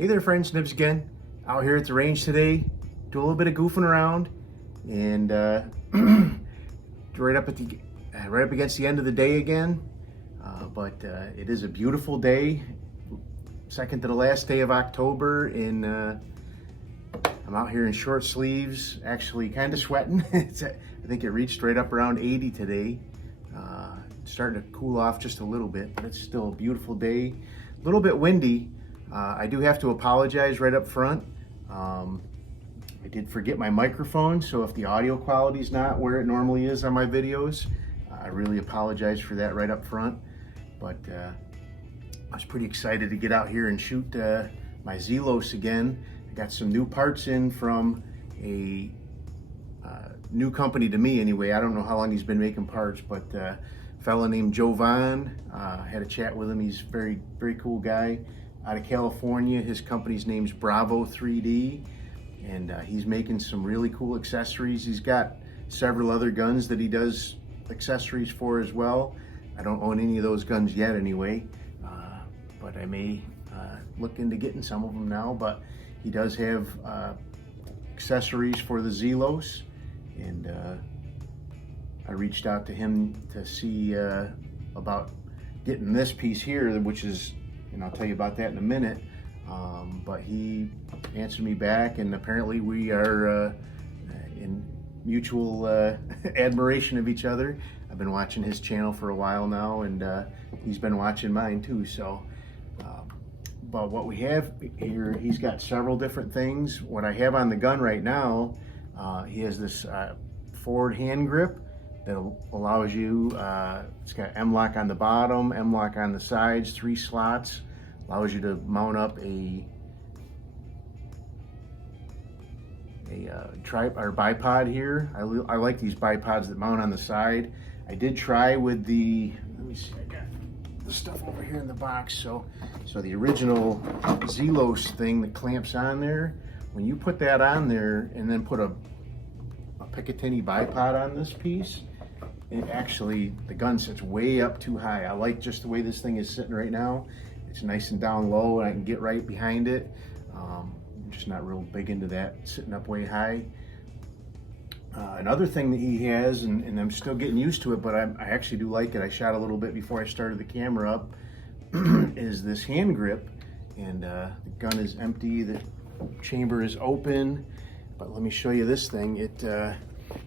Hey there friends, Nibs again. Out here at the range today, do a little bit of goofing around, and right up against the end of the day again. But it is a beautiful day, second to the last day of October, and I'm out here in short sleeves, actually kind of sweating. I think it reached right up around 80 today. Starting to cool off just a little bit, but it's still a beautiful day. A little bit windy. I do have to apologize right up front. I did forget my microphone, so if the audio quality is not where it normally is on my videos, I really apologize for that right up front. But I was pretty excited to get out here and shoot my Zelos again. I got some new parts in from a new company to me anyway. I don't know how long he's been making parts, but a fella named Jovan, had a chat with him. He's a very, very cool guy out of California. His company's name's Bravo 3D, and he's making some really cool accessories. He's got several other guns that he does accessories for as well. I don't own any of those guns yet anyway, but I may look into getting some of them now. But he does have accessories for the Zelos, and I reached out to him to see about getting this piece here, which is, and I'll tell you about that in a minute. But he answered me back, and apparently we are in mutual admiration of each other. I've been watching his channel for a while now, and he's been watching mine too. So, but what we have here, he's got several different things. What I have on the gun right now, he has this forward hand grip that allows you, it's got M-lock on the bottom, M-lock on the sides, 3 slots, allows you to mount up a bipod here. I like these bipods that mount on the side. I did try with the, let me see, I got the stuff over here in the box. So the original Zelos thing that clamps on there, when you put that on there and then put a Picatinny bipod on this piece, it actually, the gun sits way up too high. I like just the way this thing is sitting right now. It's nice and down low, and I can get right behind it. I'm just not real big into that, sitting up way high. Another thing that he has, and I'm still getting used to it, but I actually do like it. I shot a little bit before I started the camera up, is this hand grip. And the gun is empty, the chamber is open. But let me show you this thing. It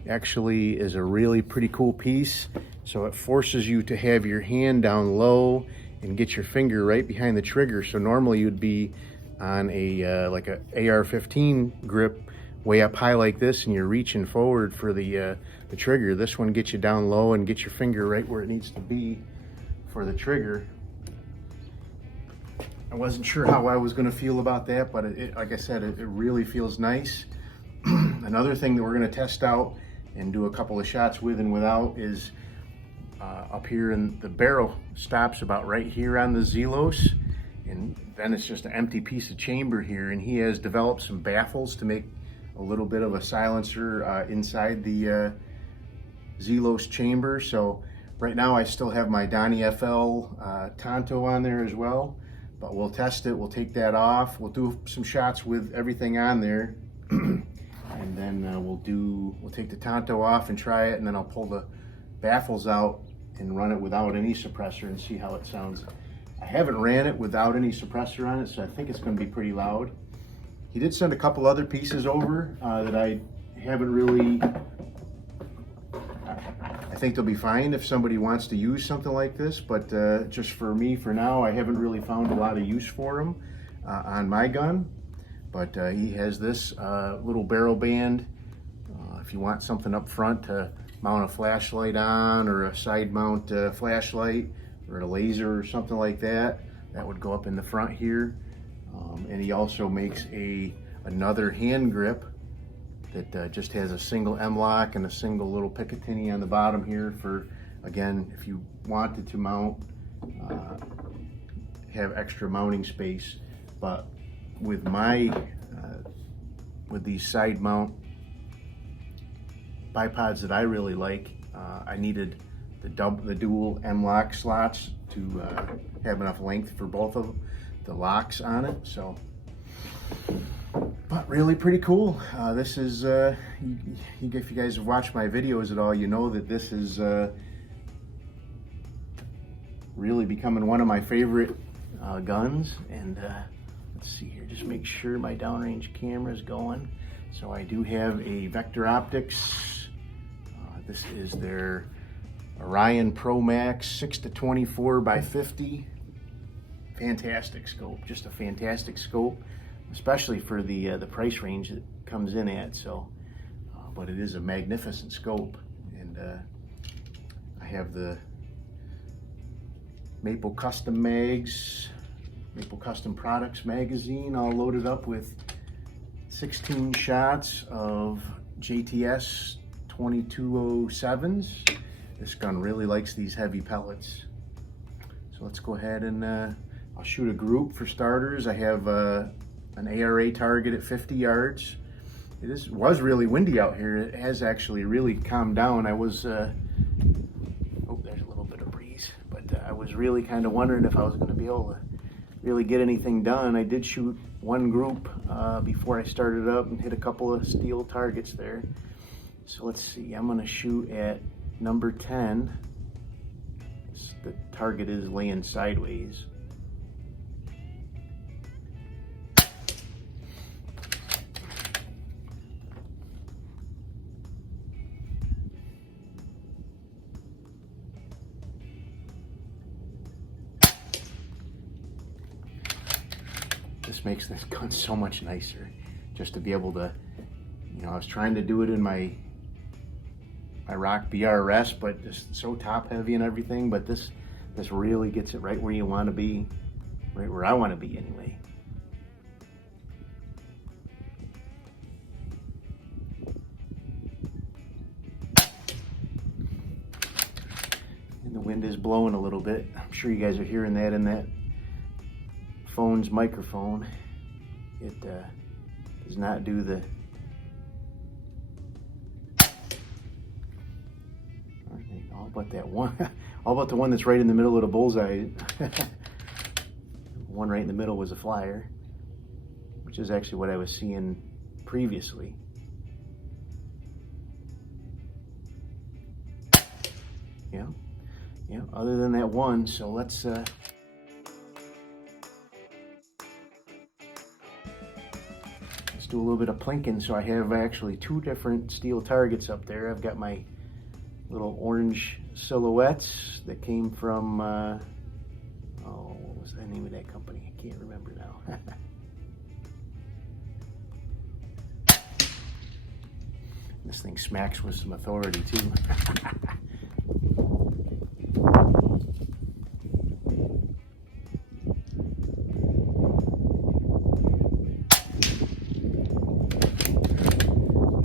actually is a really pretty cool piece. So it forces you to have your hand down low and get your finger right behind the trigger. So normally you'd be on a like a AR-15 grip way up high like this, and you're reaching forward for the trigger. This one gets you down low and gets your finger right where it needs to be for the trigger. I wasn't sure how I was going to feel about that, but like I said, it really feels nice. Another thing that we're going to test out and do a couple of shots with and without is up here, and the barrel stops about right here on the Zelos, and then it's just an empty piece of chamber here. And he has developed some Baffles to make a little bit of a silencer inside the Zelos chamber. So right now I still have my Donnie FL Tonto on there as well, but we'll test it. We'll take that off. We'll do some shots with everything on there. And then we'll take the Tonto off and try it, and then I'll pull the Baffles out and run it without any suppressor and see how it sounds. I haven't ran it without any suppressor on it, so I think it's going to be pretty loud. He did send a couple other pieces over that I haven't really, I think they'll be fine if somebody wants to use something like this, but just for me, for now, I haven't really found a lot of use for them on my gun. But he has this little barrel band. If you want something up front to mount a flashlight on, or a side mount flashlight, or a laser or something like that, that would go up in the front here. And he also makes another hand grip that just has a single M-lock and a single little Picatinny on the bottom here for, again, if you wanted to mount, have extra mounting space. But with my with these side mount bipods that I really like, I needed the dual M-lock slots to have enough length for both of the locks on it. So But really pretty cool. This is, if you guys have watched my videos at all, you know that this is really becoming one of my favorite guns. And let's see here, just make sure my downrange camera is going. So I do have a Vector Optics. This is their Orion Pro Max 6-24 by 50. Fantastic scope, just a fantastic scope, especially for the price range it comes in at. So, but it is a magnificent scope, and I have the Maple Custom Mags, Maple Custom Products magazine, all loaded up with 16 shots of JTS 2207s. This gun really likes these heavy pellets. So let's go ahead and I'll shoot a group for starters. I have an ARA target at 50 yards. It was really windy out here. It has actually really calmed down. I was, oh, there's a little bit of breeze, but I was really kind of wondering if I was going to be able to really get anything done. I did shoot one group before I started up and hit a couple of steel targets there. So let's see, I'm going to shoot at number 10. The target is laying sideways. This makes this gun so much nicer, just to be able to, you know, I was trying to do it in my Rock BRS, but just so top heavy and everything, but this really gets it right where you want to be, right where I want to be anyway. And the wind is blowing a little bit. I'm sure you guys are hearing that in that phone's microphone. It does not do the all but that one, all but the one that's right in the middle of the bullseye. One right in the middle was a flyer, which is actually what I was seeing previously. Yeah, other than that one. So let's do a little bit of plinking. So I have actually two different steel targets up there. I've got my little orange silhouettes that came from, oh, what was the name of that company? I can't remember now. This thing smacks with some authority too.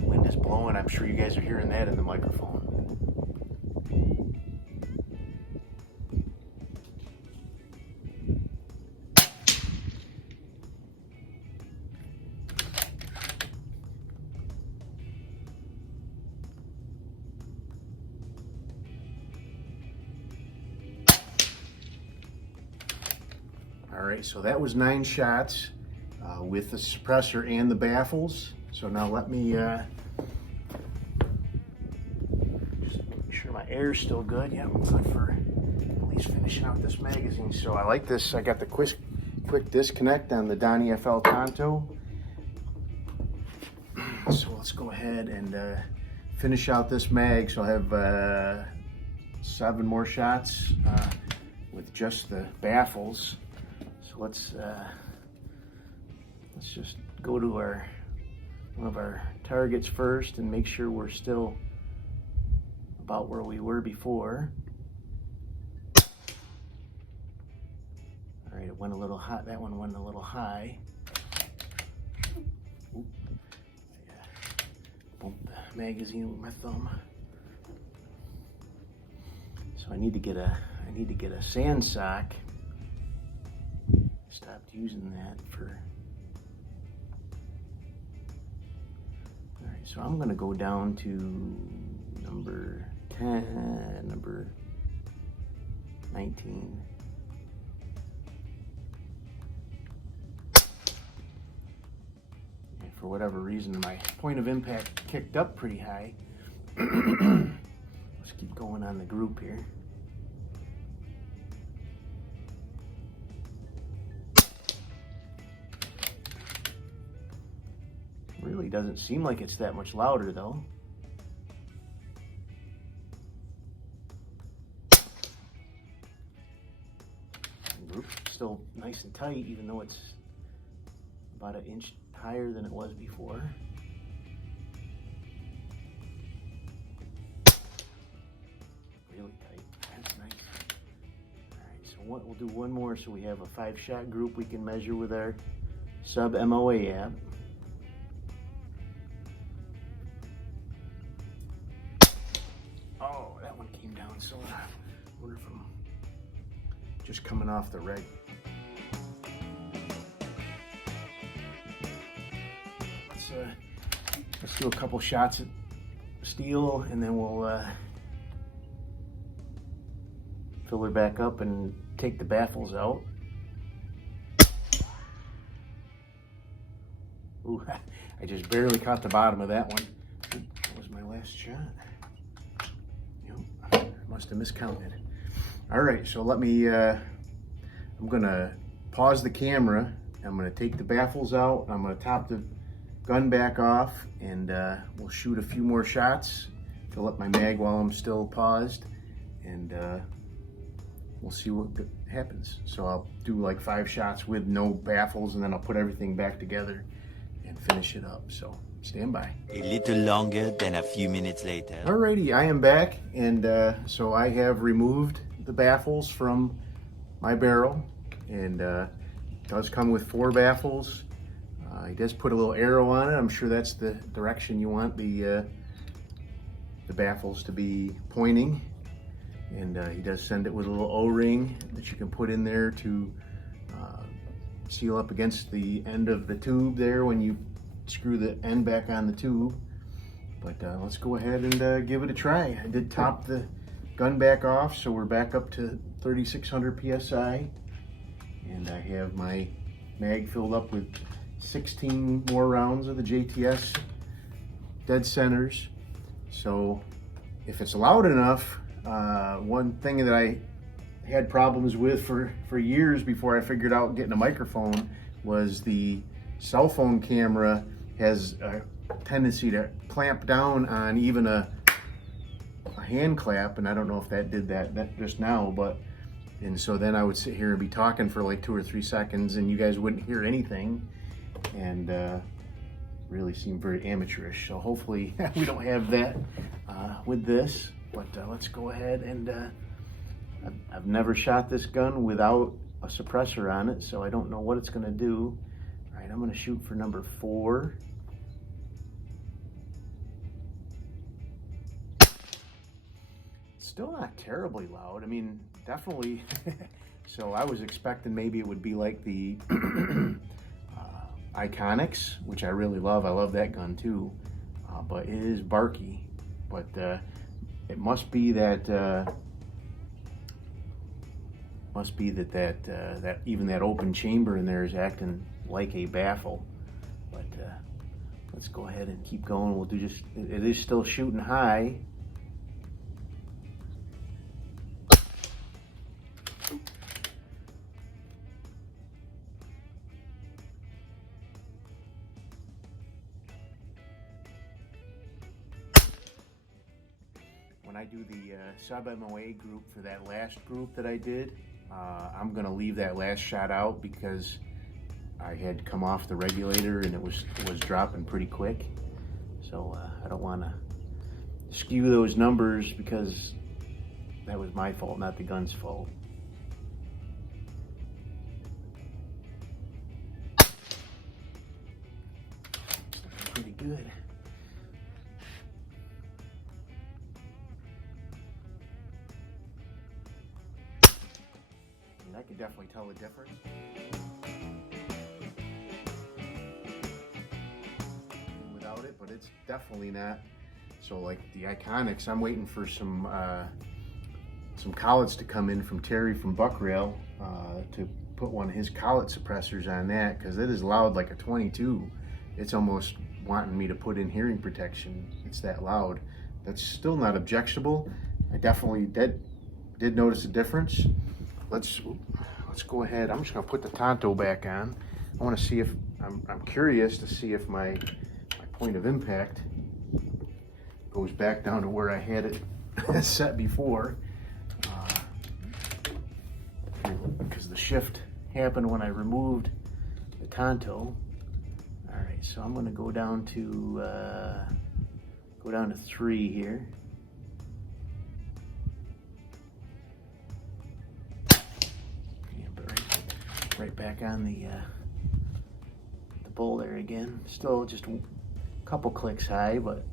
Wind is blowing. I'm sure you guys are hearing that in the microphone. All right, so that was 9 shots with the suppressor and the baffles. So now let me just make sure my air's still good. Yeah, I'm good for at least finishing out this magazine. So I like this. I got the quick disconnect on the Donnie FL Tonto. So let's go ahead and finish out this mag. So I'll have 7 more shots with just the baffles. So let's just go to one of our targets first and make sure we're still about where we were before. All right, it went a little hot. That one went a little high. Oop. Bumped the magazine with my thumb. So I need to get a sand sock. Stopped using that for. All right, so I'm going to go down to number 10, number 19. for whatever reason, my point of impact kicked up pretty high. Let's keep going on the group here. Really doesn't seem like it's that much louder though. The group's still nice and tight, even though it's about an inch higher than it was before. Really tight. That's nice. Alright, so we'll do one more so we have a 5-shot group we can measure with our sub MOA app. Oh, that one came down so loud. I wonder if I'm just coming off the reg. Let's do a couple shots at steel, and then we'll fill her back up and take the baffles out. Ooh, I just barely caught the bottom of that one. That was my last shot. Yep, must have miscounted. All right, so let me, I'm gonna pause the camera. I'm gonna take the baffles out. I'm gonna top the gun back off, and we'll shoot a few more shots, fill up my mag while I'm still paused, and we'll see what happens. So I'll do like 5 shots with no baffles, and then I'll put everything back together and finish it up. So stand by. A little longer than a few minutes later. Alrighty, I am back, and so I have removed the baffles from my barrel, and it does come with 4 baffles. He does put a little arrow on it. I'm sure that's the direction you want the baffles to be pointing. And he does send it with a little O-ring that you can put in there to seal up against the end of the tube there when you screw the end back on the tube. But let's go ahead and give it a try. I did top the gun back off, so we're back up to 3,600 PSI. And I have my mag filled up with 16 more rounds of the JTS dead centers. So if it's loud enough, one thing that I had problems with for years before I figured out getting a microphone was the cell phone camera has a tendency to clamp down on even a hand clap, and I don't know if that did that just now, and so then I would sit here and be talking for like 2 or 3 seconds and you guys wouldn't hear anything, and really seemed very amateurish. So hopefully we don't have that with this, but let's go ahead and I've never shot this gun without a suppressor on it, so I don't know what it's going to do. All right, I'm going to shoot for number 4. Still not terribly loud. I mean, definitely. So I was expecting maybe it would be like the Iconics, which I really love. I love that gun too, but it is barky. But it must be that that even that open chamber in there is acting like a baffle. But let's go ahead and keep going. We'll do just. It is still shooting high. When I do the sub-MOA group for that last group that I did, I'm going to leave that last shot out because I had come off the regulator and it was dropping pretty quick. So I don't want to skew those numbers because that was my fault, not the gun's fault. It's looking pretty good. I can definitely tell the difference. Without it, but it's definitely not. So like the Iconics, I'm waiting for some collets to come in from Terry from Buckrail to put one of his collet suppressors on that, because it is loud like a 22. it's almost wanting me to put in hearing protection. It's that loud. That's still not objectionable. I definitely did notice a difference. Let's go ahead. I'm just gonna put the Tonto back on. I want to see if I'm curious to see if my point of impact goes back down to where I had it set before, because the shift happened when I removed the Tonto. All right, so I'm gonna go down to 3 here. Right back on the bowl there again. Still just a couple clicks high, but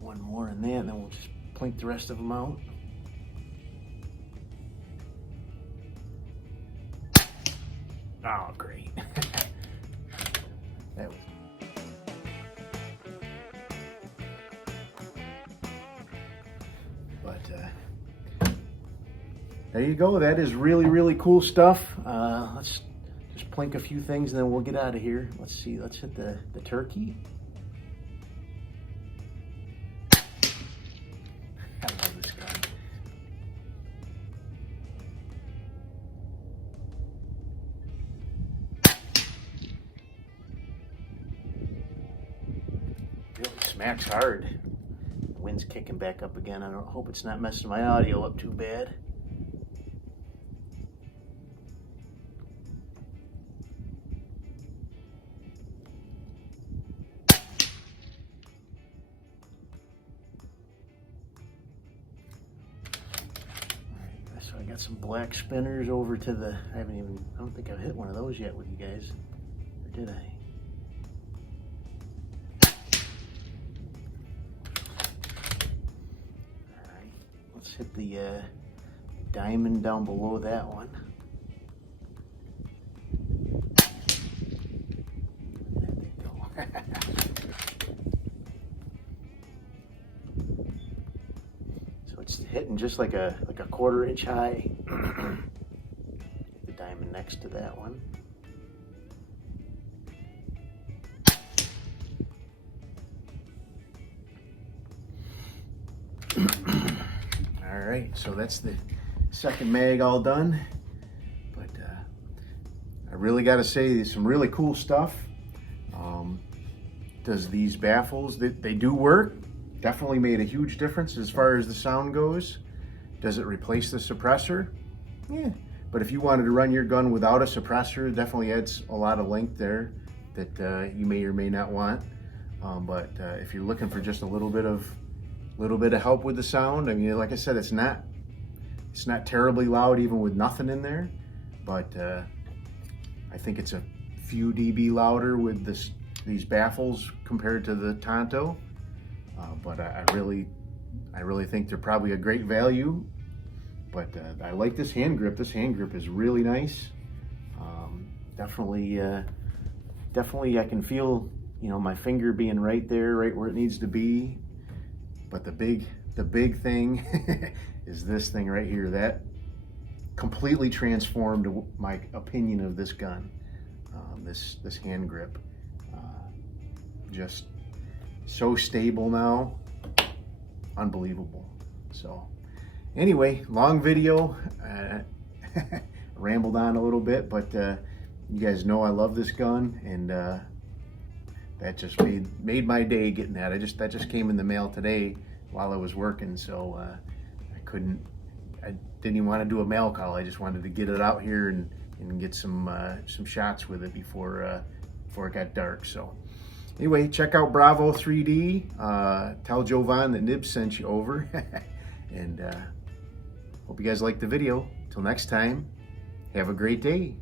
one more in there, and then we'll just plink the rest of them out. Oh, great. That was... But there you go. That is really, really cool stuff. Let's just plink a few things and then we'll get out of here. Let's see. Let's hit the turkey. I love this gun. Really smacks hard. The wind's kicking back up again. I hope it's not messing my audio up too bad. So I got some black spinners over to the, I don't think I've hit one of those yet with you guys, or did I? All right, let's hit the diamond down below that one. There they go. It's hitting just like a 1/4 inch high. The diamond next to that one. All right, so that's the second mag all done. But I really got to say, there's some really cool stuff. Does these baffles, they do work. Definitely made a huge difference as far as the sound goes. Does it replace the suppressor? Yeah. But if you wanted to run your gun without a suppressor, it definitely adds a lot of length there that you may or may not want. But if you're looking for just a little bit of help with the sound, I mean, like I said, it's not terribly loud even with nothing in there. But I think it's a few dB louder with these baffles compared to the Tonto. But I really think they're probably a great value. But I like this hand grip. This hand grip is really nice. Definitely I can feel, my finger being right there, right where it needs to be. But the big thing is this thing right here. That completely transformed my opinion of this gun. This hand grip, just so stable now, unbelievable. So anyway, long video, rambled on a little bit, but you guys know I love this gun, and that just made my day getting that. That just came in the mail today while I was working, so I didn't even want to do a mail call. I just wanted to get it out here and get some shots with it before it got dark. So anyway, check out Bravo 3D. Tell Jovan that Nibs sent you over. And hope you guys liked the video. Till next time, have a great day.